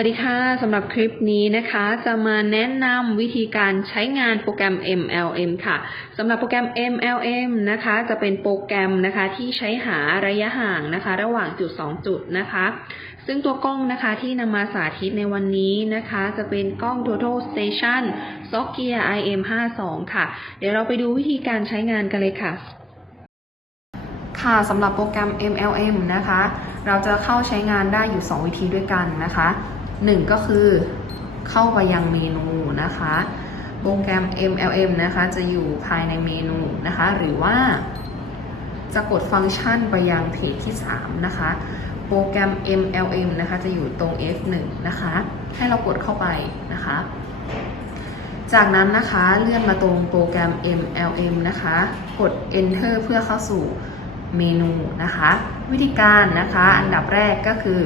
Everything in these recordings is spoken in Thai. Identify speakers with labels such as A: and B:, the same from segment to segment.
A: วัสดีค่ะสำหรับคลิปนี้นะคะ จะมาแนะนำวิธีการใช้งานโปรแกรม MLM ค่ะสำหรับโปรแกรม MLM นะคะ จะเป็นโปรแกรมนะคะที่ใช้หาระยะห่างนะคะ ระหว่างจุด 2 จุดนะคะ ซึ่งตัวกล้องนะคะที่นำมาสาธิตในวันนี้นะคะ จะเป็นกล้อง Total Station s o k i a IM52 ค่ะ เดี๋ยวเราไปดูวิธีการใช้งานกันเลยค่ะค่ะสำหรับโปรแกรม MLM นะคะ เราจะเข้าใช้งานได้อยู่ 2 วิธีด้วยกันนะคะ 1 ก็คือเข้าไปยังเมนูนะคะโปรแกรม MLM นะคะจะอยู่ภายในเมนูนะคะ หรือว่าจะกดฟังก์ชันไปยังเพจที่ 3 นะคะ โปรแกรม MLM นะคะจะอยู่ตรง F1 นะคะ ให้เรากดเข้าไปนะคะ จากนั้นนะคะเลื่อนมาตรงโปรแกรม MLM นะคะ กด Enter เพื่อเข้าสู่เมนูนะคะ วิธีการนะคะ อันดับแรกก็คือ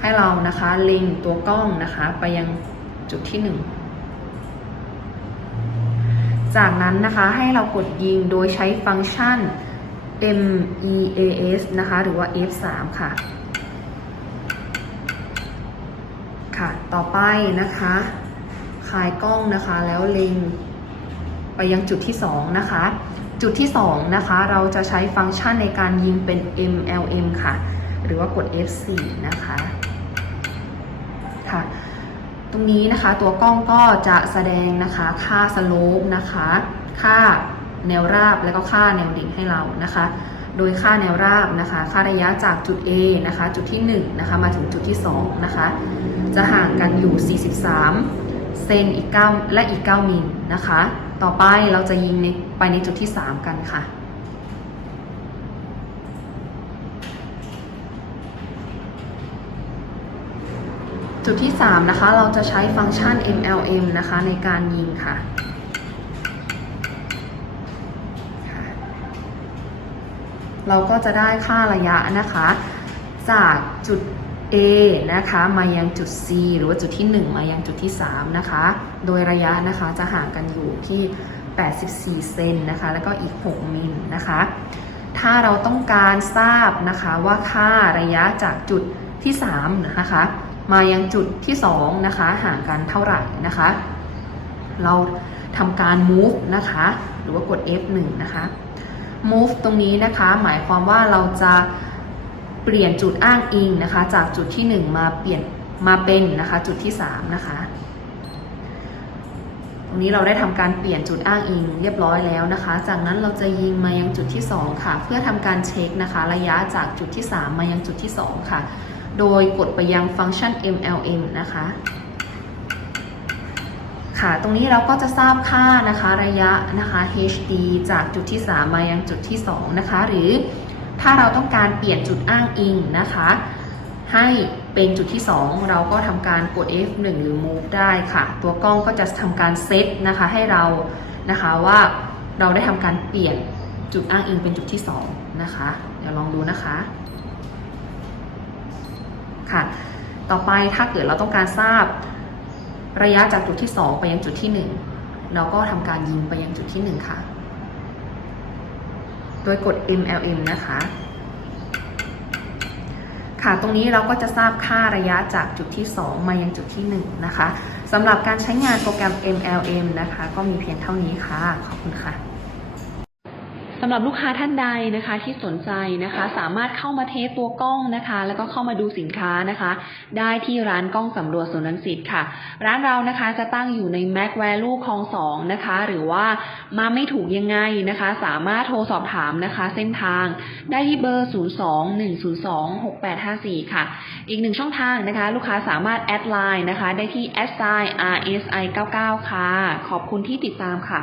A: ให้เรานะคะเล็งตัวกล้องนะคะไปยังจุดที่ 1 จากนั้นนะคะให้เรากดยิงโดยใช้ฟังก์ชัน MEAS นะคะ หรือว่า F3 ค่ะ ค่ะ ต่อไปนะคะคลายกล้องนะคะแล้วเล็ง ไปยังจุดที่ 2 นะคะ จุดที่ 2 นะคะ เราจะใช้ฟังก์ชันในการยิงเป็น MLM ค่ะ หรือว่ากด F4 นะคะค่ะตรงนี้นะคะตัวกล้องก็จะแสดงนะคะค่าสโลปนะคะ ค่าแนวราบและก็ค่าแนวดิ่งให้เรานะคะ โดยค่าแนวราบนะคะ ค่าระยะจากจุด A นะคะ จุดที่1นะคะมาถึงจุดที่2นะคะ จะห่างกันอยู่ 43 เซนอีก 9 และอีก 9 มิลนะคะ ต่อไปเราจะยิงในไปในจุดที่ 3 กันค่ะ จุดที่ 3 นะคะ เราจะใช้ฟังก์ชัน MLM นะคะ ในการยิงค่ะเราก็จะได้ค่าระยะนะคะ จากจุด A นะคะมายังจุด C หรือว่าจุดที่ 1 มายังจุดที่ 3 นะคะ โดยระยะนะคะจะห่างกันอยู่ที่ 84 เซนนะคะ แล้วก็อีก 6 มิลนะคะ ถ้าเราต้องการทราบนะคะว่าค่าระยะจากจุดที่ 3 นะคะ มายังจุดที่ 2 นะคะ ห่างกันเท่าไหร่นะคะ เราทำการ move นะคะ หรือว่ากด F1 นะคะ move ตรงนี้นะคะ หมายความว่าเราจะ เปลี่ยนจุดอ้างอิงนะคะ จากจุดที่ 1 มาเปลี่ยนมาเป็นนะคะจุดที่ 3 นะคะ ตรงนี้เราได้ทำการเปลี่ยนจุดอ้างอิงเรียบร้อยแล้วนะคะ จากนั้นเราจะยิงมายังจุดที่ 2 ค่ะ เพื่อทำการเช็คนะคะ ระยะจากจุดที่ 3 มายังจุดที่ 2 ค่ะ โดยกดไปยังฟังก์ชัน MLM นะคะค่ะ ตรงนี้เราก็จะทราบค่านะคะระยะนะคะ HD จากจุดที่ 3 มายังจุดที่ 2 นะคะ หรือ ถ้าเราต้องการเปลี่ยนจุดอ้างอิงนะคะ ให้เป็นจุดที่ 2 เราก็ทำการกด F1 หรือ move ได้ค่ะ ตัวกล้องก็จะทำการเซตนะคะให้เรานะคะว่าเราได้ทำการเปลี่ยนจุดอ้างอิงเป็นจุดที่ 2 นะคะ เดี๋ยวลองดูนะคะค่ะ ต่อไปถ้าเกิดเราต้องการทราบระยะจากจุดที่ 2 ไปยังจุดที่ 1 เราก็ทำการยิงไปยังจุดที่ 1 ค่ะ โดยกด MLM นะคะ ค่ะ ตรงนี้เราก็จะทราบค่าระยะจากจุดที่ 2 มายังจุดที่ 1 นะคะสำหรับการใช้งานโปรแกรม MLM นะคะ ก็มีเพียงเท่านี้ค่ะ ขอบคุณค่ะำหรับลูกค้าท่านใดนะคะที่สนใจนะคะ สามารถเข้ามาเทสตัวกล้องนะคะ แล้วก็เข้ามาดูสินค้านะคะ ได้ที่ร้านกล้องสำรวจสวนนันสิตค่ะ ร้านเรานะคะจะตั้งอยู่ใน Mac Value คลองสองนะคะ หรือว่ามาไม่ถูกยังไงนะคะ สามารถโทรสอบถามนะคะ เส้นทาง ได้ที่เบอร์ 02-102-6854 ค่ะ อีกหนึ่งช่องทางนะคะ ลูกค้าสามารถแอดไลน์นะคะ ได้ที่ s i r s i 99ค่ะ ขอบคุณที่ติดตามค่ะ